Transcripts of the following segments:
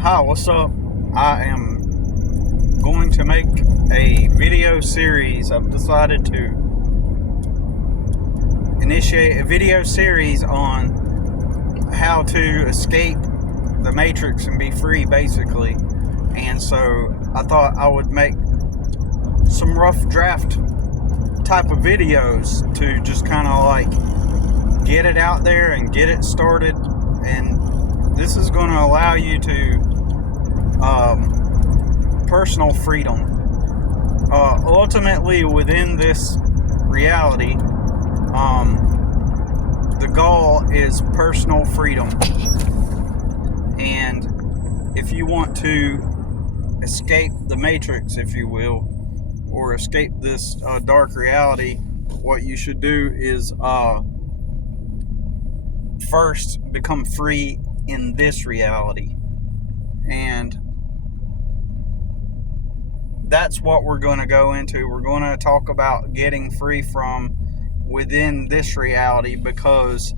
Hi, what's up? I am going to make a video series. I've decided to initiate a video series on how to escape the Matrix and be free, basically. And so I thought I would make some rough draft type of videos to just kind of like get it out there and get it started. And this is going to allow you to personal freedom. Ultimately, within this reality, the goal is personal freedom. And if you want to escape the Matrix, if you will, or escape this dark reality, what you should do is first become free in this reality. And that's what we're going to go into. We're going to talk about getting free from within this reality, because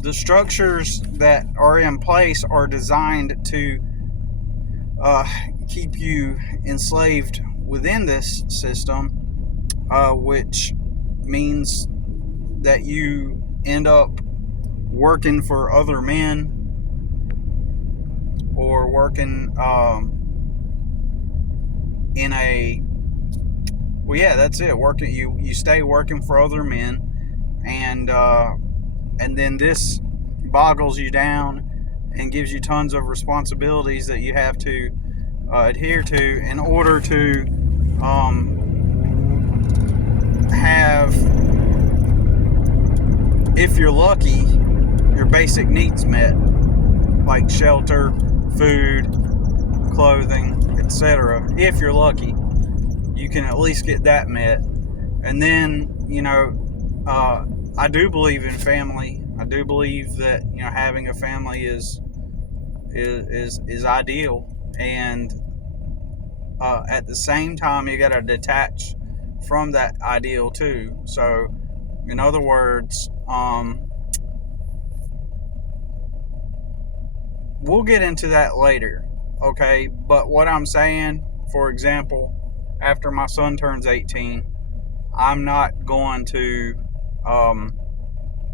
the structures that are in place are designed to keep you enslaved within this system, which means that you end up working for other men, or working in a, well, yeah, that's it. Working, you stay working for other men, and then this boggles you down and gives you tons of responsibilities that you have to adhere to in order to have, if you're lucky, your basic needs met, like shelter, food, clothing, etc. If you're lucky, you can at least get that met. And then, I do believe in family. I do believe that, having a family is ideal. And at the same time, you got to detach from that ideal too. So, in other words, we'll get into that later, okay? But what I'm saying, for example, after my son turns 18, I'm not going to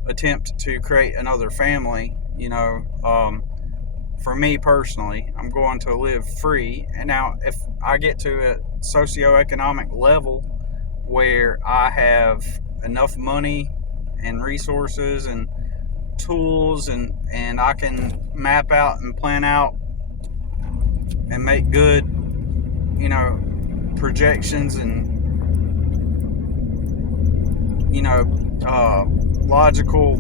attempt to create another family. For me personally, I'm going to live free. And now, if I get to a socioeconomic level where I have enough money and resources and tools, and I can map out and plan out and make good, projections and, logical,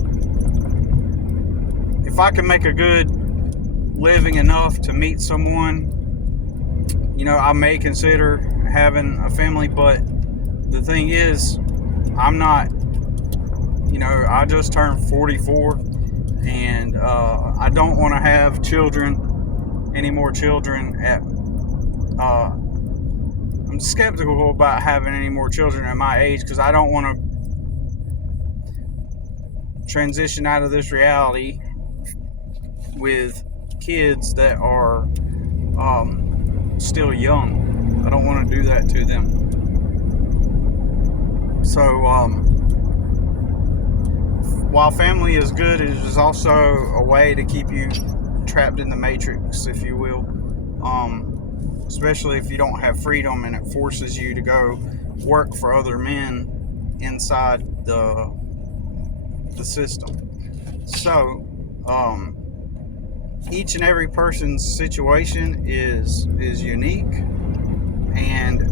if I can make a good living enough to meet someone, I may consider having a family. But the thing is, I'm not, I just turned 44, and I don't want to have any more children I'm skeptical about having any more children at my age, because I don't want to transition out of this reality with kids that are still young. I don't want to do that to them. So while family is good, it is also a way to keep you trapped in the Matrix, if you will. Especially if you don't have freedom, and it forces you to go work for other men inside the system. So each and every person's situation is unique, and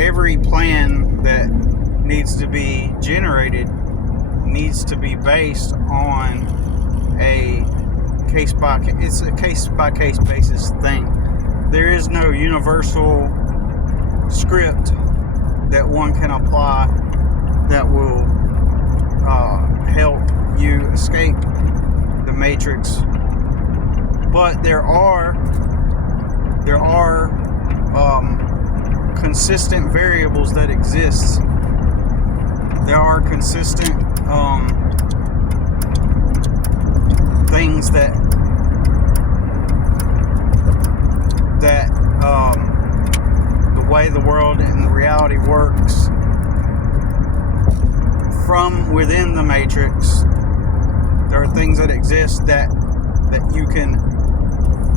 every plan that needs to be generated needs to be based on it's a case-by-case basis thing. There is no universal script that one can apply that will help you escape the Matrix. But there are consistent variables that exist. There are consistent things that the world and the reality works from within the matrix. There are things that exist that you can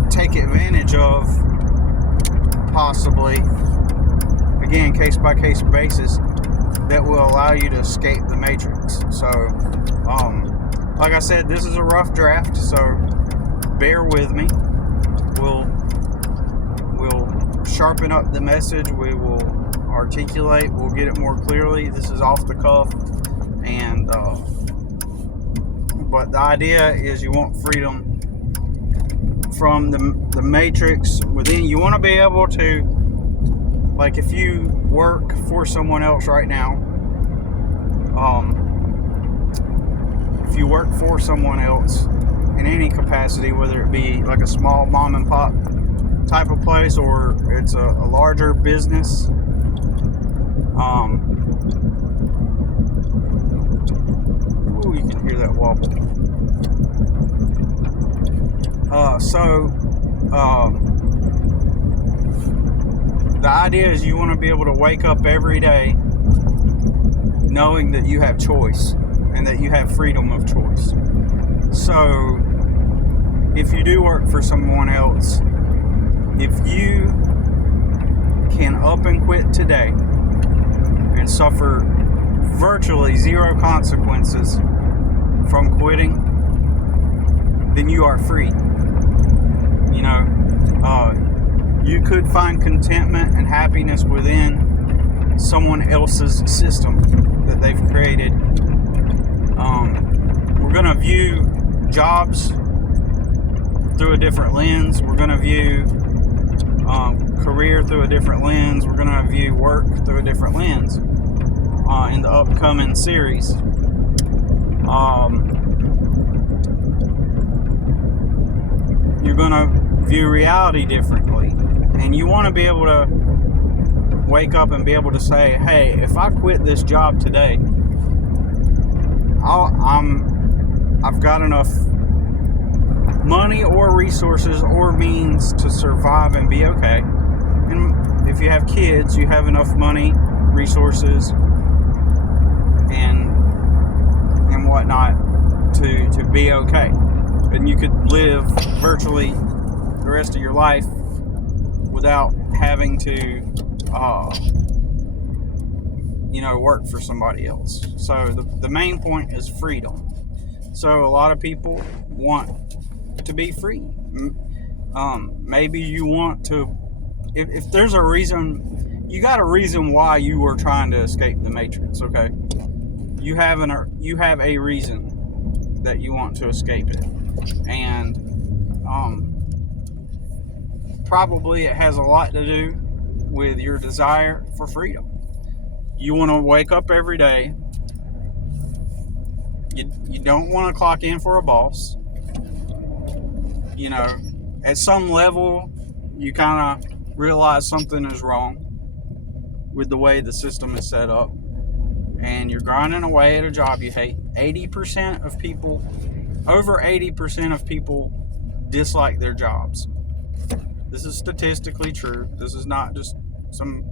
take advantage of, possibly, again, case by case basis, that will allow you to escape the matrix. So, like I said, this is a rough draft, so bear with me. We'll sharpen up the message. We will articulate. We'll get it more clearly. This is off the cuff, and but the idea is you want freedom from the matrix within. You want to be able to, like, if you work for someone else right now, if you work for someone else in any capacity, whether it be like a small mom and pop type of place or it's a larger business, ooh, you can hear that wobble. The idea is you want to be able to wake up every day knowing that you have choice and that you have freedom of choice. So if you do work for someone else, if you can up and quit today and suffer virtually zero consequences from quitting, then you are free. You know, you could find contentment and happiness within someone else's system that they've created. We're going to view jobs through a different lens. We're going to view career through a different lens. We're going to view work through a different lens in the upcoming series. You're going to view reality differently, and you want to be able to wake up and be able to say, hey, if I quit this job today, I've got enough money or resources or means to survive and be okay. And if you have kids, you have enough money, resources, and whatnot to be okay. And you could live virtually the rest of your life without having to work for somebody else. So the main point is freedom. So a lot of people want to be free. Maybe you want to, if there's a reason, you got a reason why you were trying to escape the matrix, okay? You have a reason that you want to escape it. And probably it has a lot to do with your desire for freedom. You want to wake up every day. You don't want to clock in for a boss. You know, at some level, you kind of realize something is wrong with the way the system is set up. And you're grinding away at a job you hate. 80% of people, over 80% of people dislike their jobs. This is statistically true. This is not just some,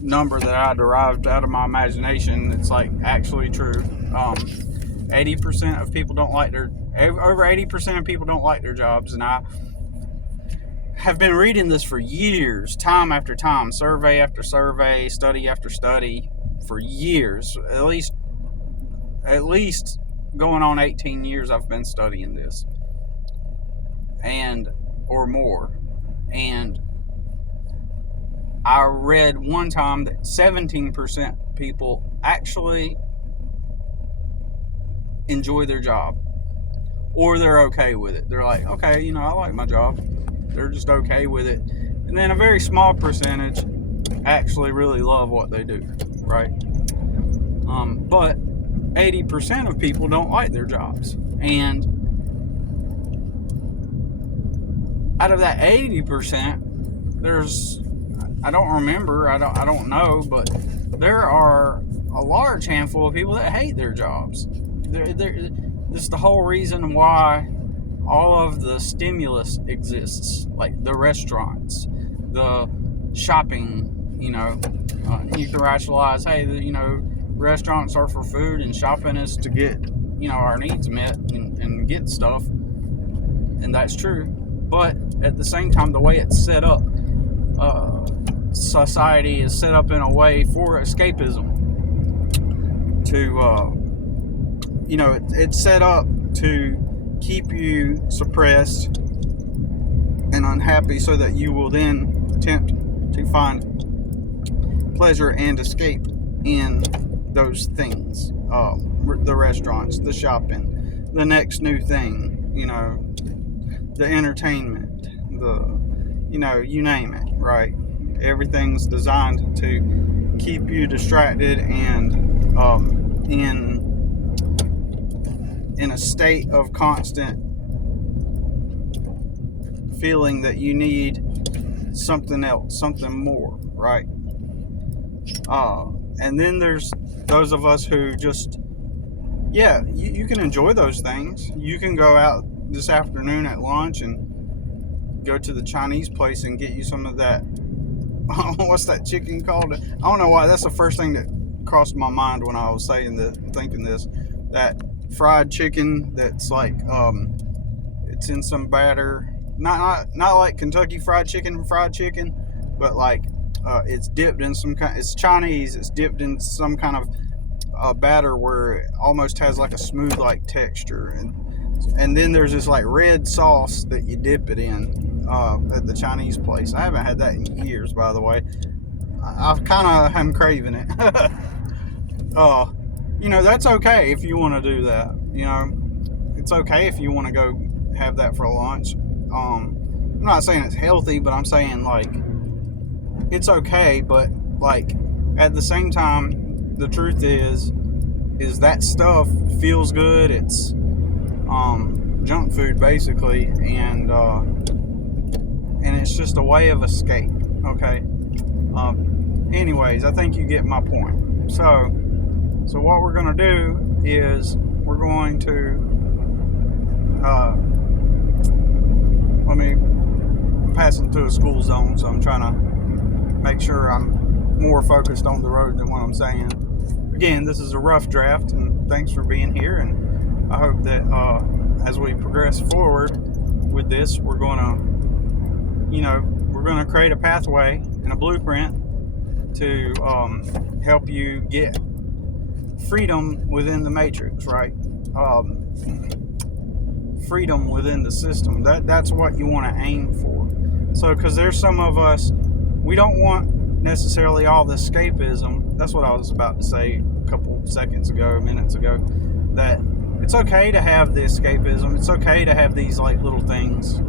number that I derived out of my imagination. It's like actually true. 80% of people don't like over 80% of people don't like their jobs, and I have been reading this for years, time after time, survey after survey, study after study, for years. At least going on 18 years I've been studying this, or more. And I read one time that 17% people actually enjoy their job, or they're okay with it. They're like, okay, I like my job. They're just okay with it. And then a very small percentage actually really love what they do, right? But 80% of people don't like their jobs. And out of that 80%, I don't remember, I don't know, but there are a large handful of people that hate their jobs. This is the whole reason why all of the stimulus exists, like the restaurants, the shopping. You can rationalize, hey, restaurants are for food and shopping is to get, our needs met and get stuff. And that's true. But at the same time, the way it's set up, society is set up in a way for escapism. It's set up to keep you suppressed and unhappy so that you will then attempt to find pleasure and escape in those things. The restaurants, the shopping, the next new thing, the entertainment, you name it, right? Everything's designed to keep you distracted and in a state of constant feeling that you need something else, something more, right? And then there's those of us who just, you can enjoy those things. You can go out this afternoon at lunch and go to the Chinese place and get you some of that, what's that chicken called? I don't know why, that's the first thing that crossed my mind when I was thinking this, that fried chicken that's like, it's in some batter, not like Kentucky fried chicken, but like, it's dipped in some kind, it's Chinese, it's dipped in some kind of batter where it almost has like a smooth like texture, and then there's this like red sauce that you dip it in at the Chinese place. I haven't had that in years, by the way. I've kind of am craving it. That's okay if you want to do that. It's okay if you want to go have that for lunch. I'm not saying it's healthy, but I'm saying like it's okay, but like at the same time, the truth is that stuff feels good. It's junk food basically, and it's just a way of escape. Okay. Anyways, I think you get my point. So what we're going to do is we're going to I'm passing through a school zone, so I'm trying to make sure I'm more focused on the road than what I'm saying. Again, this is a rough draft, and thanks for being here, and I hope that as we progress forward with this, we're going to create a pathway and a blueprint to help you get freedom within the matrix, right? Freedom within the system. That's what you want to aim for. So, because there's some of us, we don't want necessarily all the escapism. That's what I was about to say a couple minutes ago, that it's okay to have the escapism. It's okay to have these like little things,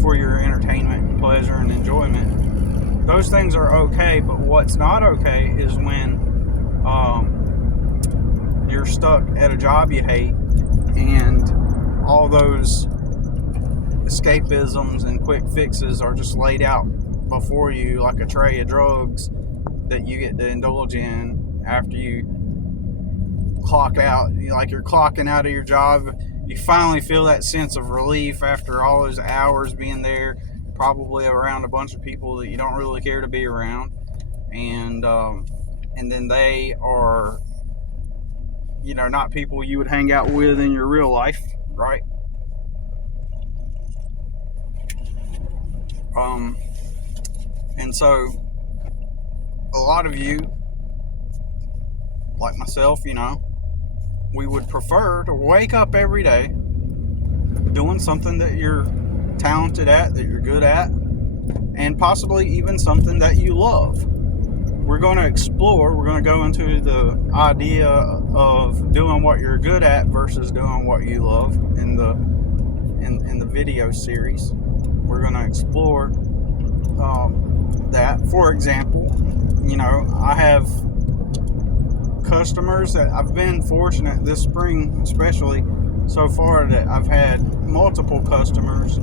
for your entertainment and pleasure and enjoyment. Those things are okay, but what's not okay is when you're stuck at a job you hate and all those escapisms and quick fixes are just laid out before you like a tray of drugs that you get to indulge in after you clock out. Like you're clocking out of your job, you finally feel that sense of relief after all those hours being there, probably around a bunch of people that you don't really care to be around, and then they are not people you would hang out with in your real life, right? And so a lot of you, like myself, we would prefer to wake up every day doing something that you're talented at, that you're good at, and possibly even something that you love. We're going to explore, we're going to go into the idea of doing what you're good at versus doing what you love in the video series. We're going to explore that. For example, I have customers that I've been fortunate this spring, especially so far, that I've had multiple customers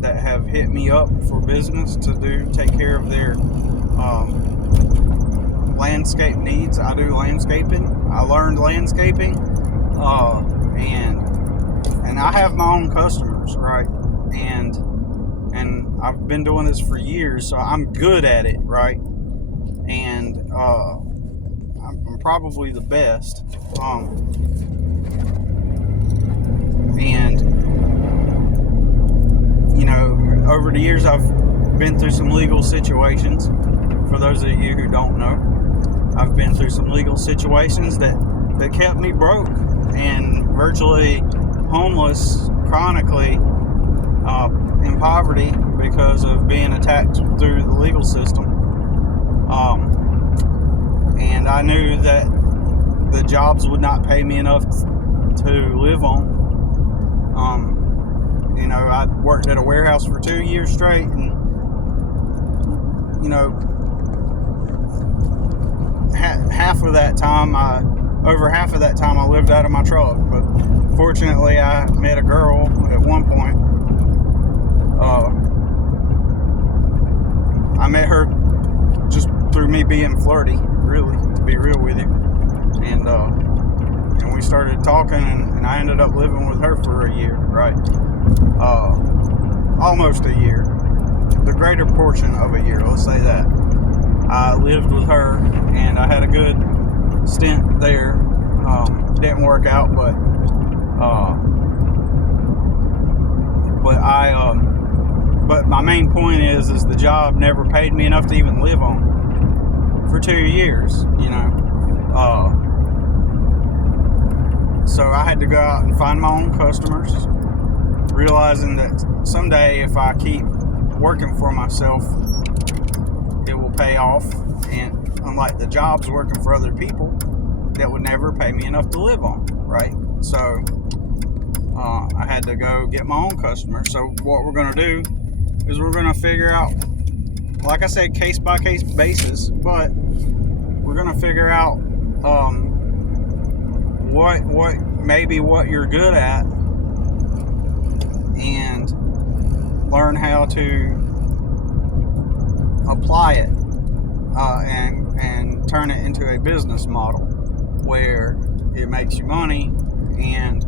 that have hit me up for business to take care of their landscape needs. I do landscaping. I learned landscaping, and and I have my own customers, right? And I've been doing this for years, so I'm good at it, right? And I'm probably the best. And you know, over the years, I've been through some legal situations. For those of you who don't know, I've been through some legal situations that kept me broke and virtually homeless, chronically in poverty because of being attacked through the legal system. And I knew that the jobs would not pay me enough to live on. You know, I worked at a warehouse for 2 years straight, and you know, half of that time I lived out of my truck. But fortunately, I met a girl at one point. I met her just through me being flirty, really, to be real with you, and we started talking, and I ended up living with her for a year, right? Almost a year, the greater portion of a year, let's say that. I lived with her, and I had a good stint there. Didn't work out, but my main point is the job never paid me enough to even live on for 2 years, you know. So I had to go out and find my own customers, realizing that someday if I keep working for myself, it will pay off. And unlike the jobs working for other people, that would never pay me enough to live on, right? So I had to go get my own customers. So what we're going to do is we're going to figure out, like I said, case by case basis, but we're going to figure out what you're good at, and learn how to apply it and turn it into a business model where it makes you money, and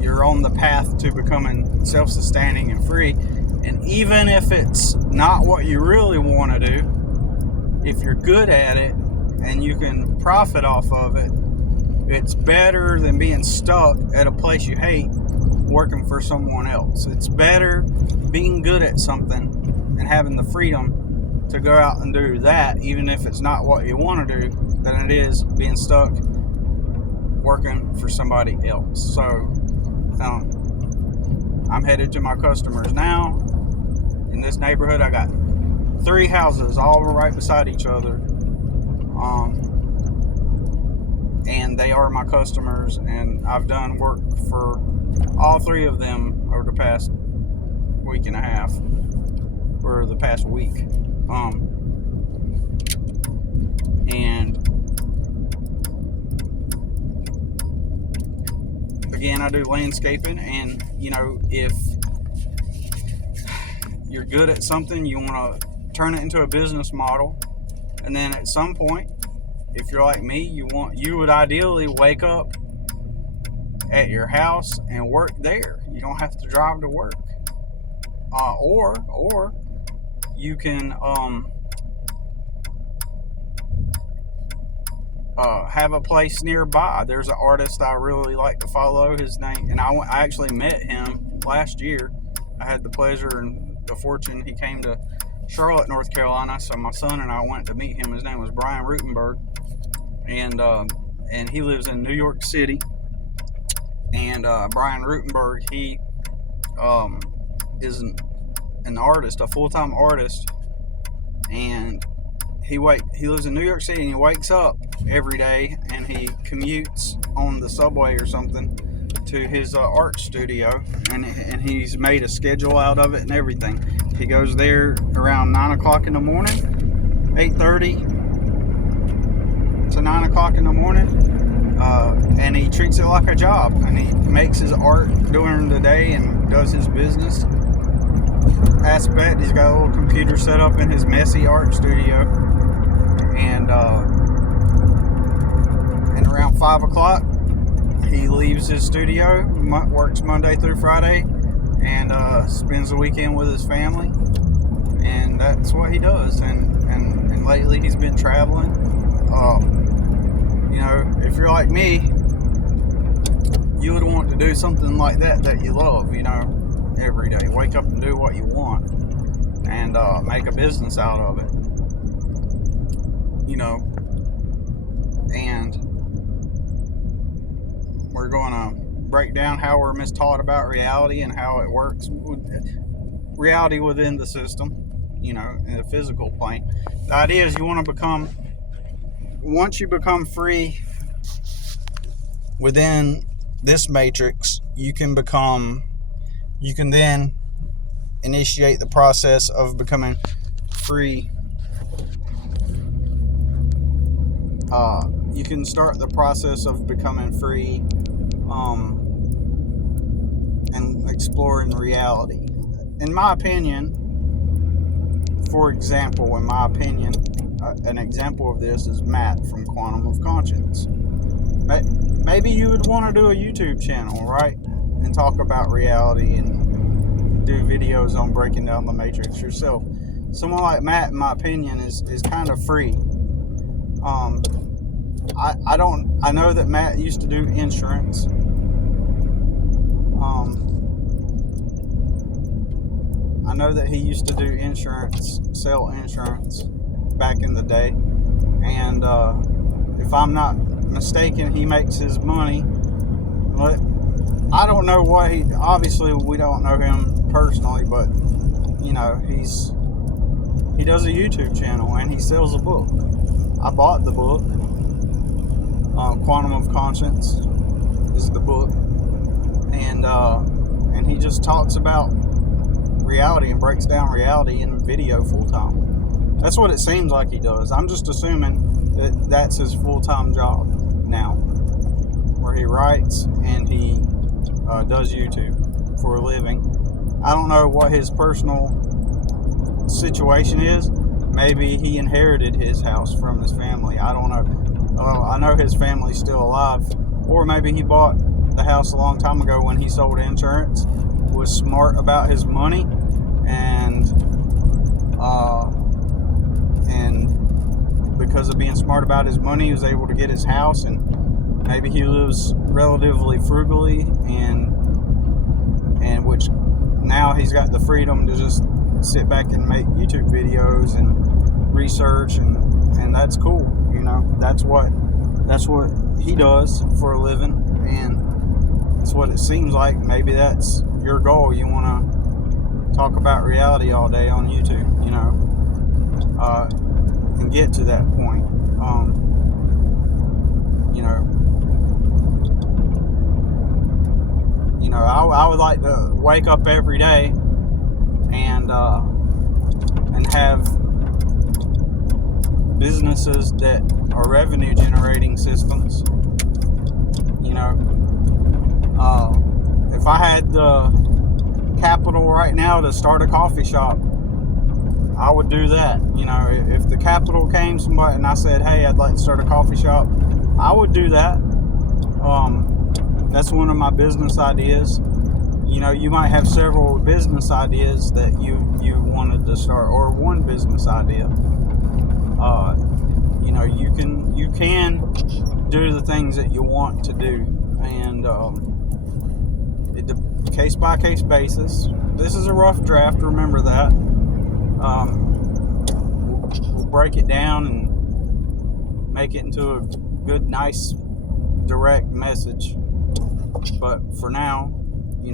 you're on the path to becoming self-sustaining and free. And even if it's not what you really want to do, if you're good at it and you can profit off of it, it's better than being stuck at a place you hate working for someone else. It's better being good at something and having the freedom to go out and do that, even if it's not what you want to do, than it is being stuck working for somebody else. So I'm headed to my customers now. In this neighborhood, I got 3 houses all right beside each other, and they are my customers, and I've done work for all 3 of them over the past week and a half, or the past week. And again, I do landscaping, and you know, if you're good at something, you want to turn it into a business model, and then at some point, if you're like me, you would ideally wake up at your house and work there. You don't have to drive to work, or you can have a place nearby. There's an artist I really like to follow. His name, and I actually met him last year. I had the pleasure and the fortune. He came to Charlotte, North Carolina, so my son and I went to meet him. His name was Brian Rutenberg, and he lives in New York City. And Brian Rutenberg, he is an artist, a full-time artist, and he lives in New York City, and he wakes up every day and he commutes on the subway or something to his art studio, and he's made a schedule out of it and everything. He goes there around 9 o'clock in the morning, 8:30 to 9 o'clock in the morning, and he treats it like a job, and he makes his art during the day and does his business aspect. He's got a little computer set up in his messy art studio, and around 5 o'clock he leaves his studio, works Monday through Friday, and spends the weekend with his family. And that's what he does. And lately he's been traveling. If you're like me, you would want to do something like that you love, every day. Wake up and do what you want, and make a business out of it, and we're going to break down how we're mistaught about reality and how it works, reality within the system, in the physical plane. The idea is once you become free within this matrix, you can then initiate the process of becoming free. You can start the process of becoming free and exploring reality. In my opinion, an example of this is Matt from Quantum of Conscience. Maybe you would want to do a YouTube channel, right? And talk about reality and do videos on breaking down the matrix yourself. Someone like Matt, in my opinion, is kind of free. I know that Matt used to do insurance. I know that he used to do insurance, sell insurance back in the day. And if I'm not mistaken, he makes his money. But I don't know what obviously we don't know him personally, but he does a YouTube channel and he sells a book. I bought the book. Quantum of Conscience is the book, and he just talks about reality and breaks down reality in video full time. That's what it seems like he does. I'm just assuming that that's his full-time job now, where he writes and he does YouTube for a living. I don't know what his personal situation is. Maybe he inherited his house from his family. I don't know. I know his family's still alive. Or maybe he bought the house a long time ago when he sold insurance, was smart about his money, and because of being smart about his money, he was able to get his house, and maybe he lives relatively frugally, and which now he's got the freedom to just sit back and make YouTube videos and research, and that's cool. That's what he does for a living, and that's what it seems like. Maybe that's your goal. You want to talk about reality all day on YouTube, and get to that point. I would like to wake up every day and have businesses that are revenue generating systems. If I had the capital right now to start a coffee shop, I would do that. If the capital came somebody and I said, hey, I'd like to start a coffee shop, I would do that. That's one of my business ideas. You might have several business ideas that you wanted to start, or one business idea. You can do the things that you want to do, and it's case by case basis. This is a rough draft. Remember that. We'll break it down and make it into a good, nice, direct message. But for now,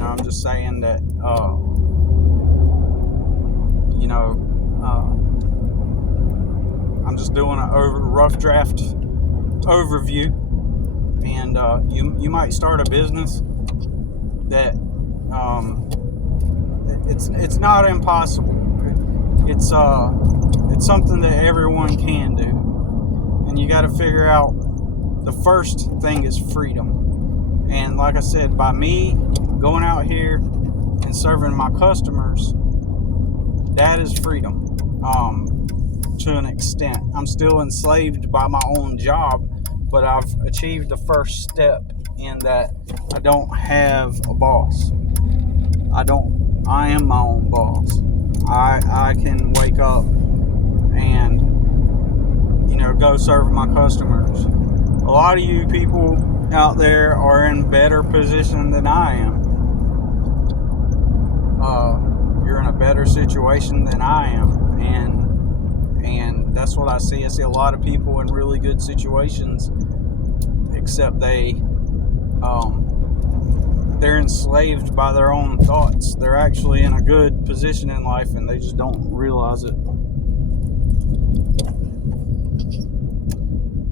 I'm just saying that, I'm just doing a rough draft overview, and you might start a business that it's not impossible. It's something that everyone can do, and you got to figure out. The first thing is freedom. And like I said, by me going out here and serving my customers, that is freedom. To an extent, I'm still enslaved by my own job, but I've achieved the first step in that I don't have a boss. I am my own boss. I can wake up and, go serve my customers. A lot of you people out there are in better position than I am. You're in a better situation than I am, and that's what I see. I see a lot of people in really good situations, except they're enslaved by their own thoughts. They're actually in a good position in life, and they just don't realize it.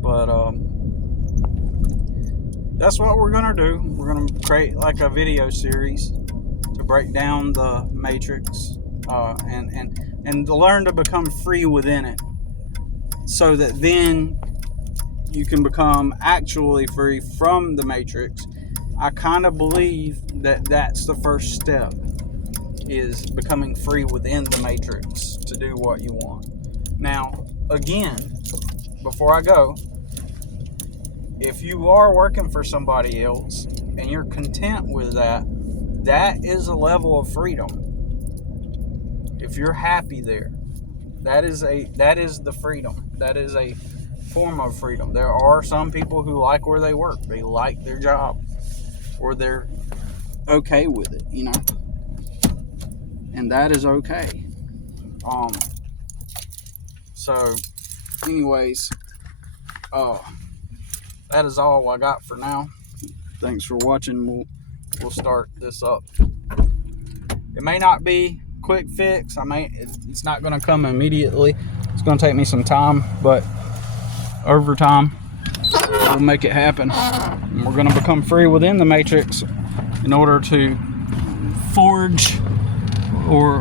But that's what we're gonna do. We're gonna create like a video series to break down the matrix, and to learn to become free within it, so that then you can become actually free from the matrix. I kind of believe that that's the first step, is becoming free within the matrix to do what you want. Now, again, before I go, if you are working for somebody else and you're content with that, that is a level of freedom. If you're happy there, that is the freedom. That is a form of freedom. There are some people who like where they work. They like their job, or they're okay with it, and that is okay. So anyways, that is all I got for now. Thanks for watching. We'll start this up. It may not be quick fix. It's not going to come immediately. It's going to take me some time, but over time we'll make it happen. And we're going to become free within the matrix in order to forge or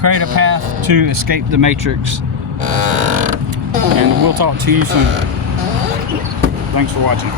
create a path to escape the matrix. And we'll talk to you soon. Thanks for watching.